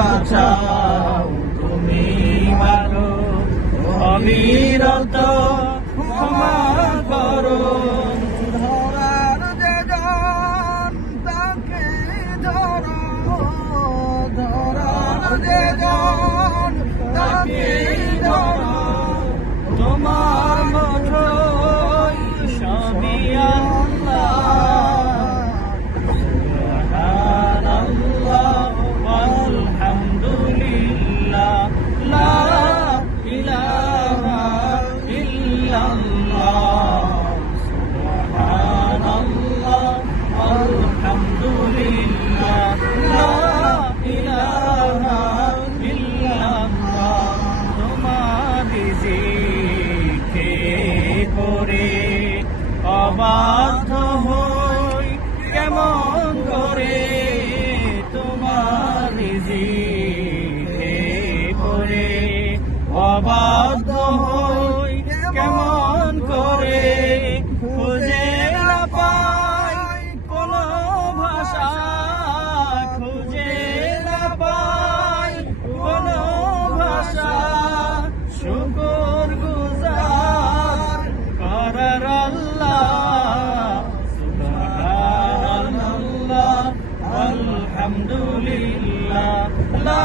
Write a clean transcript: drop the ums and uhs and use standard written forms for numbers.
বাঁচাও, তুমি ভালো অবিরত ক্ষমা করো। ধরার যে জন তাকে ধরো, ধরার যে জন তাকে ধরো, তোমার মতোই সবই আল্লাহ। সুবহানাল্লাহ আলহামদুলিল্লাহ, লা ইলাহা ইল্লাল্লাহ। সুবহানাল্লাহ আলহামদুলিল্লাহ, লা ইলাহা ইল্লাল্লাহ। তোমার জিকে করে অবাধ্য হই কেমন করে, তোমার জিকে করে অবাধ্য হই কেমন করে। খুঁজে না পাই কোনো ভাষা, খুঁজে না পাই কোনো ভাষা, শুকর গুজার করার আল্লাহ। সুবহানাল্লাহ আলহামদুলিল্লাহ, লা